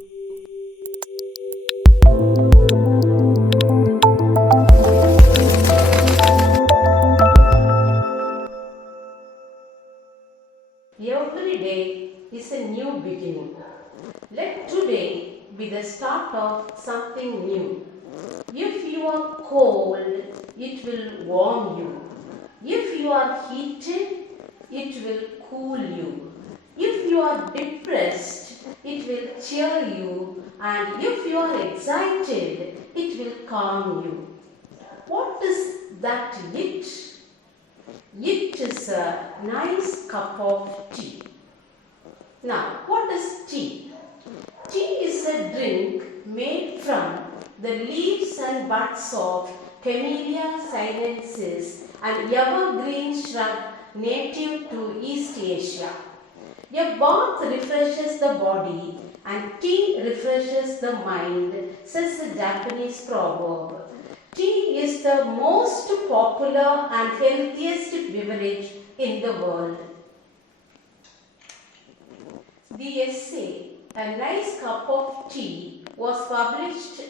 Every day is a new beginning. Let today be the start of something new. If you are cold, it will warm you. If you are heated, it will cool you. If you are depressed, it will cheer you. And if you are excited, it will calm you. What is that it? It is a nice cup of tea. Now, what is tea? Tea is a drink made from the leaves and buds of Camellia sinensis, an evergreen shrub native to East Asia. A bath refreshes the body and tea refreshes the mind, says the Japanese proverb. Tea is the most popular and healthiest beverage in the world. The essay, A Nice Cup of Tea, was published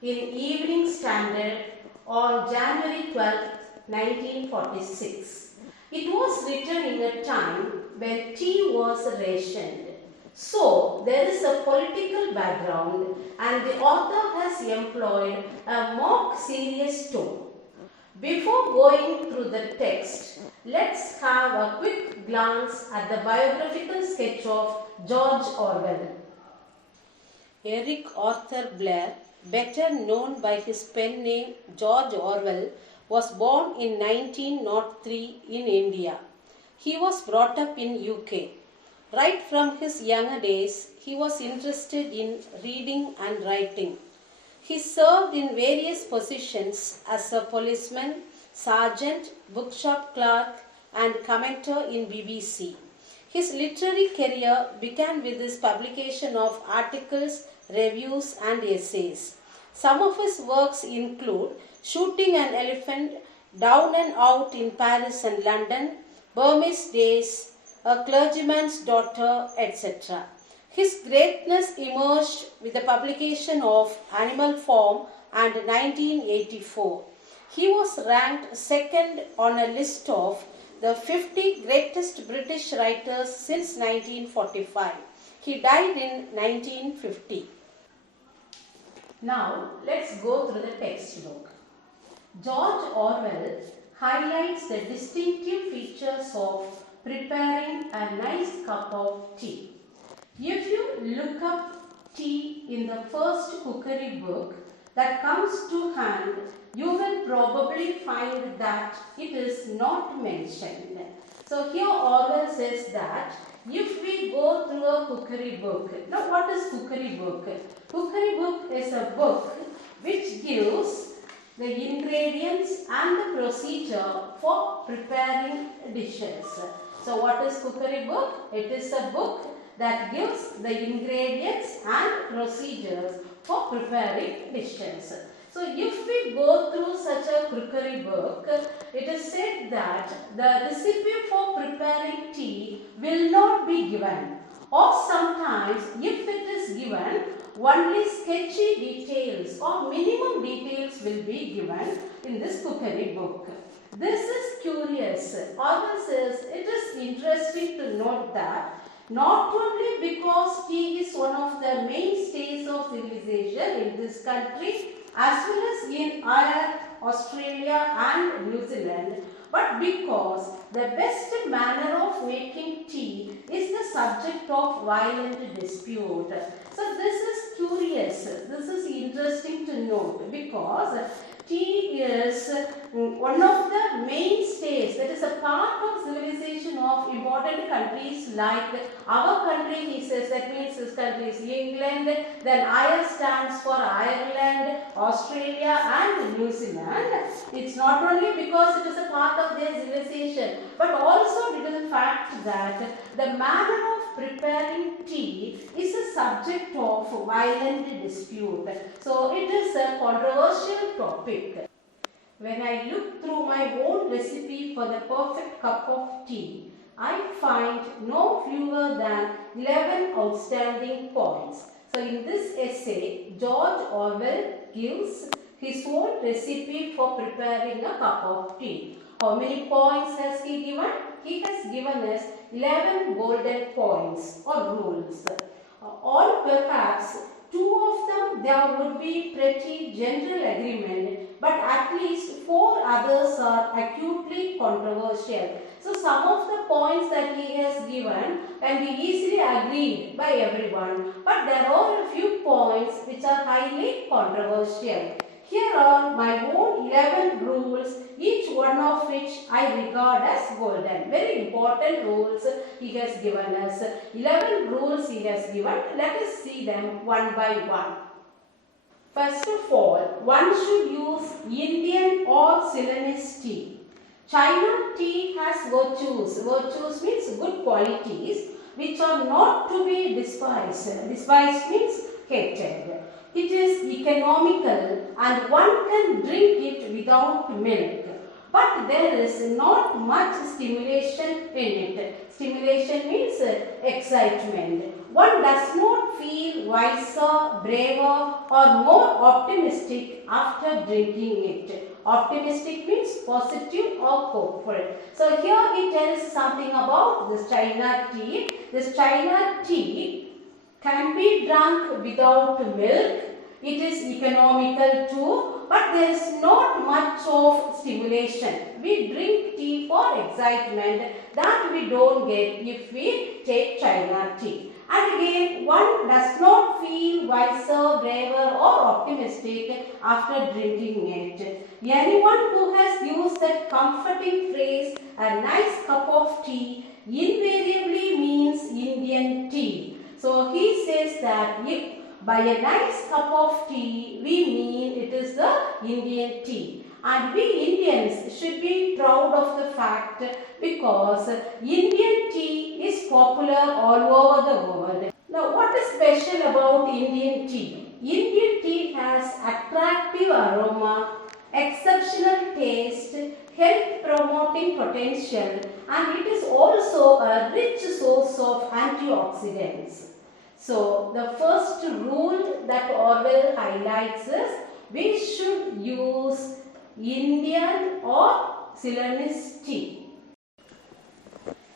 in Evening Standard on January 12, 1946. It was written in a time when tea was rationed. So, there is a political background and the author has employed a mock serious tone. Before going through the text, let's have a quick glance at the biographical sketch of George Orwell. Eric Arthur Blair, better known by his pen name George Orwell, was born in 1903 in India. He was brought up in UK. Right from his younger days, he was interested in reading and writing. He served in various positions as a policeman, sergeant, bookshop clerk, and commentator in BBC. His literary career began with his publication of articles, reviews, and essays. Some of his works include Shooting an Elephant, Down and Out in Paris and London, Burmese Days, A Clergyman's Daughter, etc. His greatness emerged with the publication of Animal Farm and 1984. He was ranked second on a list of the 50 greatest British writers since 1945. He died in 1950. Now, let's go through the textbook. George Orwell highlights the distinctive features of preparing a nice cup of tea. If you look up tea in the first cookery book that comes to hand, you will probably find that it is not mentioned. So here Orwell says that if we go through a cookery book, now what is cookery book? Cookery book is a book which gives the ingredients and the procedure for preparing dishes. So what is cookery book? It is a book that gives the ingredients and procedures for preparing dishes. So if we go through such a cookery book, it is said that the recipe for preparing tea will not be given, or sometimes if it is given, only sketchy details or minimum details will be given in this cookery book. This is curious. Orwell says it is interesting to note that not only because tea is one of the mainstays of civilization in this country as well as in Ireland, Australia and New Zealand, but because the best manner of making tea is the subject of violent dispute. So this is curious, this is interesting to note because tea is one of the mainstays, that is a part of civilization of important countries like our country. He says that means his country is England, then IR stands for Ireland, Australia and New Zealand. It's not only because it is a part of their civilization, but also due to the fact that the manner of preparing tea is a subject of violent dispute. So it is a controversial topic. When I look through my own recipe for the perfect cup of tea, I find no fewer than 11 outstanding points. So in this essay, George Orwell gives his own recipe for preparing a cup of tea. How many points has he given? He has given us 11 golden points or rules. All perhaps two of them there would be pretty general agreement, but at least 4 others are acutely controversial. So some of the points that he has given can be easily agreed by everyone, but there are a few points which are highly controversial. Here are my own 11 rules, each one of which I regard as golden. Very important rules he has given us. 11 rules he has given. Let us see them one by one. First of all, one should use Indian or Ceylonese tea. China tea has virtues. Virtues means good qualities which are not to be despised. Despised means hated. It is economical and one can drink it without milk. But there is not much stimulation in it. Stimulation means excitement. One does not feel wiser, braver or more optimistic after drinking it. Optimistic means positive or hopeful. So here he tells something about this China tea. This China tea can be drunk without milk. It is economical too, but there is not much of stimulation. We drink tea for excitement that we don't get if we take China tea. And again, one does not feel wiser, braver or optimistic after drinking it. Anyone who has used that comforting phrase, a nice cup of tea, invariably means Indian tea. So he says that if by a nice cup of tea, we mean it is the Indian tea. And we Indians should be proud of the fact because Indian tea is popular all over the world. Now, what is special about Indian tea? Indian tea has attractive aroma, exceptional taste, health promoting potential, and it is also a rich source of antioxidants. So, the first rule that Orwell highlights is we should use Indian or Ceylonese tea.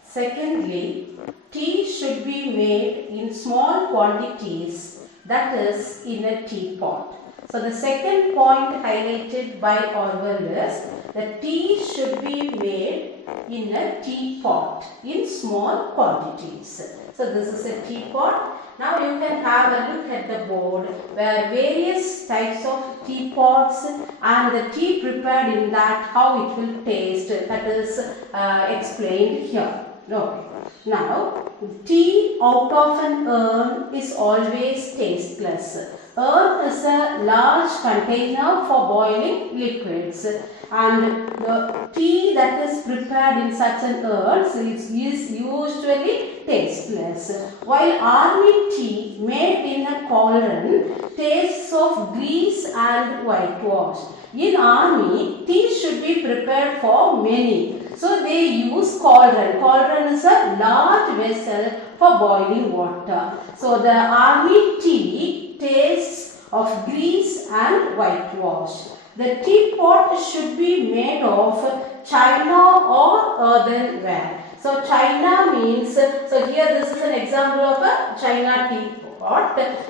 Secondly, tea should be made in small quantities, that is in a teapot. So, the second point highlighted by Orwell is the tea should be made in a teapot in small quantities. So, this is a teapot. Now you can have a look at the board where various types of teapots and the tea prepared in that, how it will taste, that is explained here. Okay. Now, tea out of an urn is always tasteless. Urn is a large container for boiling liquids, and the tea that is prepared in such an urn is usually tasteless. While army tea made in a cauldron tastes of grease and whitewash. In army, tea should be prepared for many. So they use cauldron. Cauldron is a large vessel for boiling water. So the army tea tastes of grease and whitewash. The teapot should be made of china or earthenware. So china means, so here this is an example of a china teapot.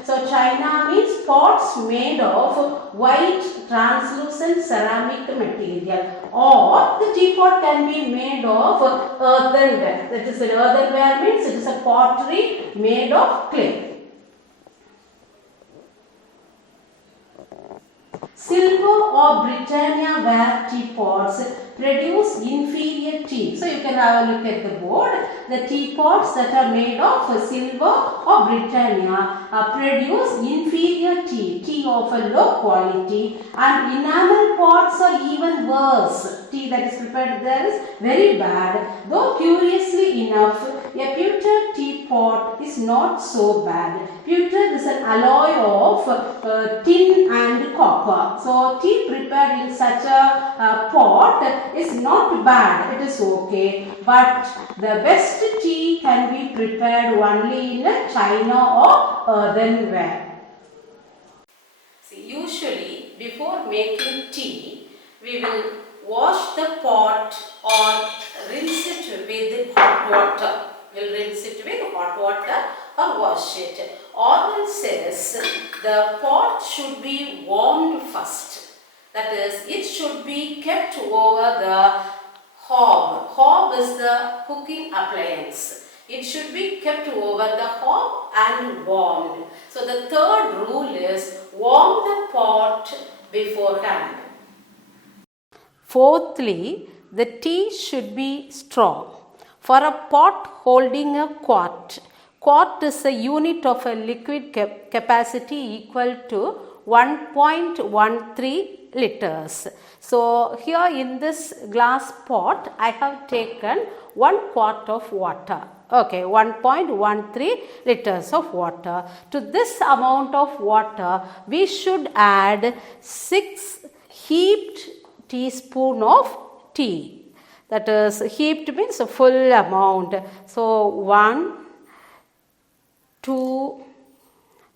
So china means pots made of white translucent ceramic material, or the teapot can be made of earthenware. That is, earthenware means it is a pottery made of clay. Silver or Britannia ware teapots produce inferior tea. So you can have a look at the board. The teapots that are made of silver or Britannia produce inferior tea, tea of a low quality, and enamel pots are even worse. Tea that is prepared there is very bad. Though curiously enough, a pewter teapot is not so bad. Pewter is an alloy of tin and copper. So tea prepared in such a pot is not bad. It is okay. but the best tea can be prepared only in a china or earthenware. See, usually before making tea, we will wash the pot or rinse it with hot water. We'll rinse it with hot water or wash it. Orwell says the pot should be warmed first. That is, it should be kept over the hob. Hob is the cooking appliance. It should be kept over the hob and warmed. So the third rule is warm the pot beforehand. Fourthly, the tea should be strong. For a pot holding a quart is a unit of a liquid capacity equal to 1.13 liters. So here in this glass pot, I have taken 1 quart of water. Okay, 1.13 liters of water. To this amount of water, we should add 6 heaped teaspoon of tea. That is, heaped means a full amount. So 1, 2,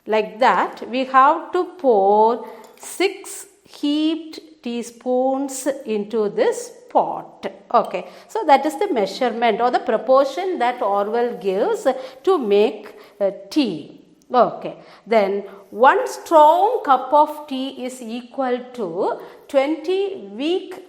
like that. We have to pour 6 heaped teaspoons into this pot. Okay, so that is the measurement or the proportion that Orwell gives to make tea. Okay, then 1 strong cup of tea is equal to 20 weak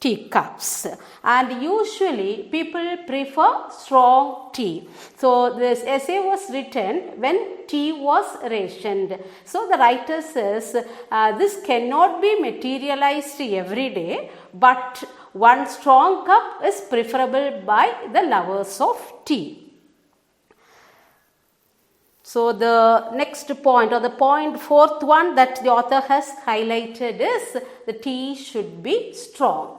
teacups, and usually people prefer strong tea. So this essay was written when tea was rationed. So the writer says this cannot be materialized every day, but 1 strong cup is preferable by the lovers of tea. So the next point, or the fourth one that the author has highlighted is the tea should be strong.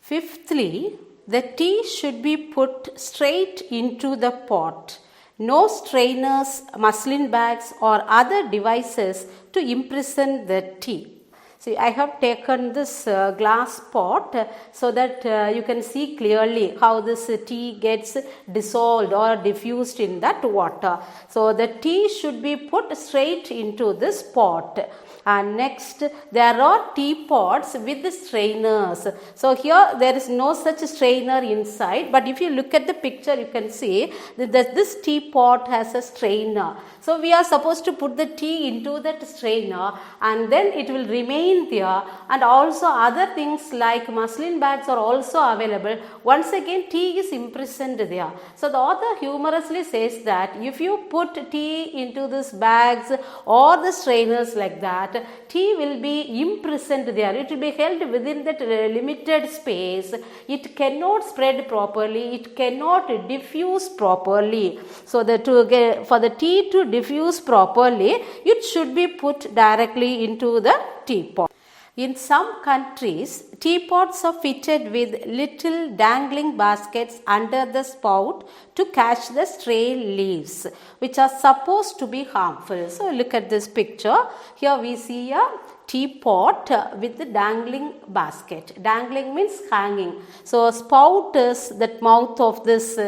Fifthly, the tea should be put straight into the pot. No strainers, muslin bags or other devices to imprison the tea. See, I have taken this glass pot so that you can see clearly how this tea gets dissolved or diffused in that water. So the tea should be put straight into this pot. And next, there are teapots with the strainers. So here there is no such strainer inside, but if you look at the picture, you can see that this teapot has a strainer. So we are supposed to put the tea into that strainer, and then it will remain there. And also other things like muslin bags are also available. Once again, tea is imprisoned there. So the author humorously says that if you put tea into these bags or the strainers like that, tea will be imprisoned there. It will be held within that limited space. It cannot spread properly. It cannot diffuse properly. So for the tea to diffuse properly, it should be put directly into the teapot. In some countries, teapots are fitted with little dangling baskets under the spout to catch the stray leaves, which are supposed to be harmful. So look at this picture. Here we see a teapot with the dangling basket. Dangling means hanging. So spout is the mouth of this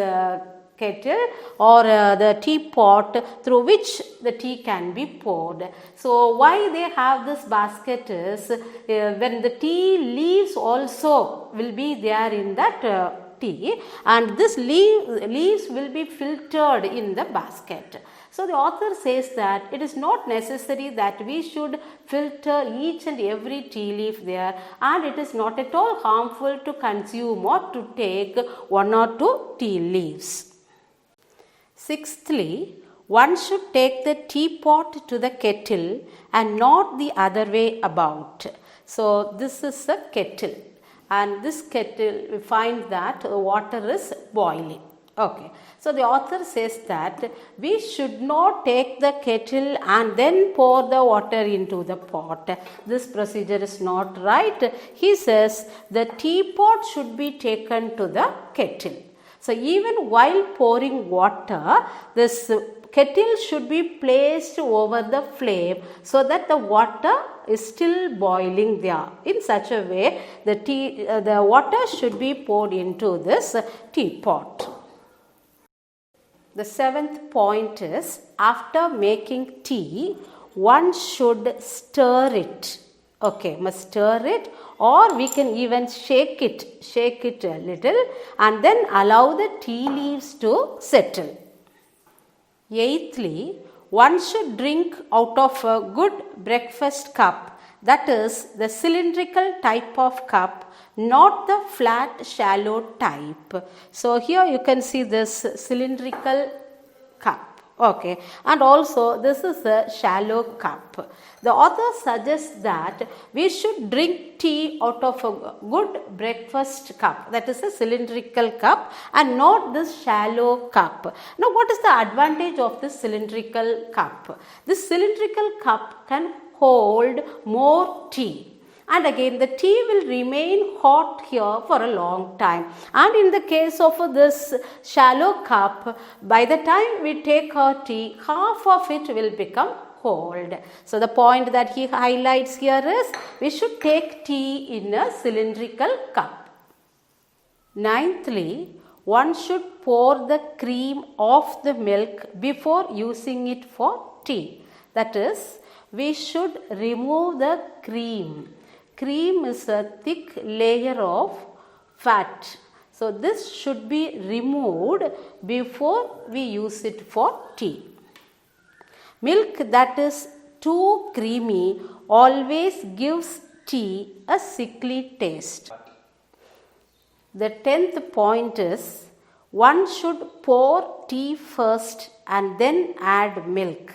kettle or the teapot through which the tea can be poured. So why they have this basket is when the tea leaves also will be there in that tea, and this leaves will be filtered in the basket. So the author says that it is not necessary that we should filter each and every tea leaf there, and it is not at all harmful to consume or to take 1 or 2 tea leaves. Sixthly, one should take the teapot to the kettle and not the other way about. So this is a kettle, and this kettle we find that the water is boiling. Okay, so the author says that we should not take the kettle and then pour the water into the pot. This procedure is not right. He says the teapot should be taken to the kettle. So even while pouring water, this kettle should be placed over the flame so that the water is still boiling there. In such a way, the water should be poured into this teapot. The seventh point is, after making tea, one should stir it. Okay, must stir it, or we can even shake it a little, and then allow the tea leaves to settle. Eighthly, one should drink out of a good breakfast cup, that is the cylindrical type of cup, not the flat shallow type. So here you can see this cylindrical cup. Okay, and also this is a shallow cup. The author suggests that we should drink tea out of a good breakfast cup, that is a cylindrical cup, and not this shallow cup. Now, what is the advantage of this cylindrical cup? This cylindrical cup can hold more tea. And again, the tea will remain hot here for a long time. And in the case of this shallow cup, by the time we take our tea, half of it will become cold. So the point that he highlights here is, we should take tea in a cylindrical cup. Ninthly, one should pour the cream off the milk before using it for tea. That is, we should remove the cream. Cream is a thick layer of fat. So this should be removed before we use it for tea. Milk that is too creamy always gives tea a sickly taste. The 10th point is, one should pour tea first and then add milk.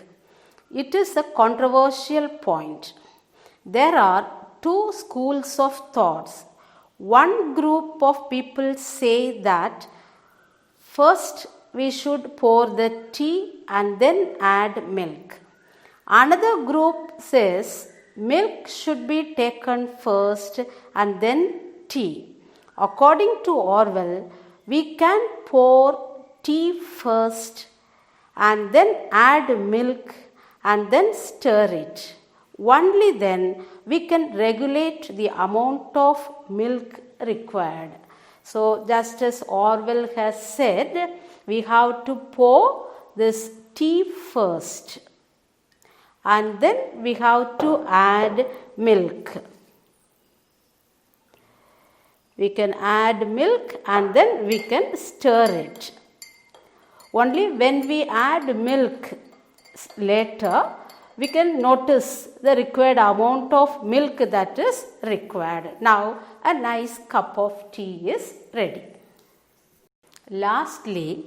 It is a controversial point. There are two schools of thoughts. One group of people say that first we should pour the tea and then add milk. Another group says milk should be taken first and then tea. According to Orwell, we can pour tea first and then add milk and then stir it. Only then we can regulate the amount of milk required. So just as Orwell has said, we have to pour this tea first and then we have to add milk. We can add milk and then we can stir it. Only when we add milk later, we can notice the required amount of milk that is required. Now, a nice cup of tea is ready. Lastly,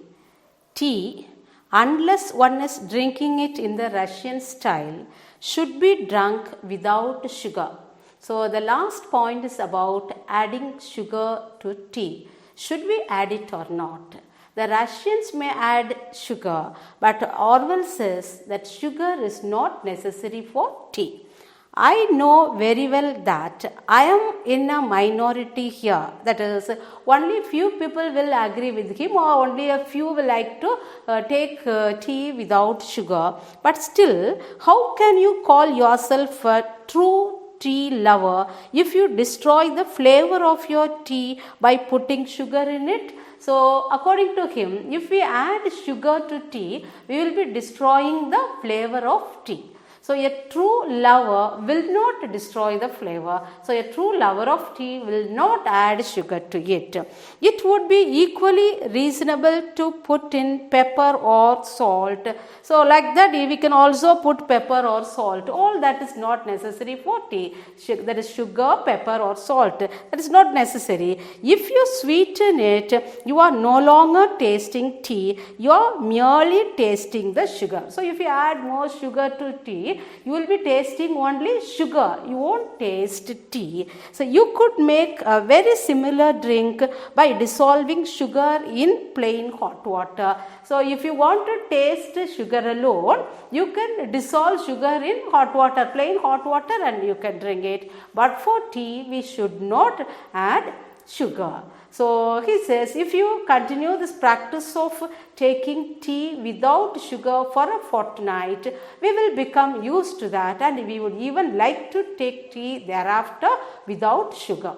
tea, unless one is drinking it in the Russian style, should be drunk without sugar. So, the last point is about adding sugar to tea. Should we add it or not? The Russians may add sugar, but Orwell says that sugar is not necessary for tea. I know very well that I am in a minority here. That is, only few people will agree with him, or only a few will like to take tea without sugar. But still, how can you call yourself a true tea lover if you destroy the flavor of your tea by putting sugar in it? So, according to him, if we add sugar to tea, we will be destroying the flavor of tea. So, a true lover will not destroy the flavor. So, a true lover of tea will not add sugar to it. It would be equally reasonable to put in pepper or salt. So, like that we can also put pepper or salt. All that is not necessary for tea. That is sugar, pepper or salt. That is not necessary. If you sweeten it, you are no longer tasting tea. You are merely tasting the sugar. So, if you add more sugar to tea, you will be tasting only sugar. You won't taste tea. So, you could make a very similar drink by dissolving sugar in plain hot water. So, if you want to taste sugar alone, you can dissolve sugar in hot water, plain hot water, and you can drink it. But for tea, we should not add sugar. So he says, if you continue this practice of taking tea without sugar for a fortnight, we will become used to that and we would even like to take tea thereafter without sugar.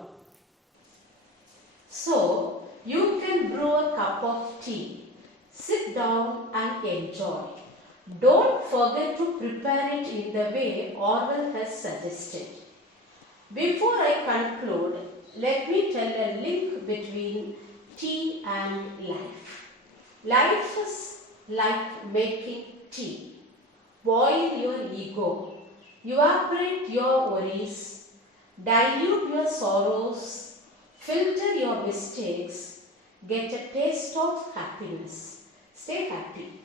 So, you can brew a cup of tea, sit down and enjoy. Don't forget to prepare it in the way Orwell has suggested. Before I conclude, let me tell a link between tea and life. Life is like making tea. Boil your ego, evaporate your worries, dilute your sorrows, filter your mistakes, get a taste of happiness. Stay happy.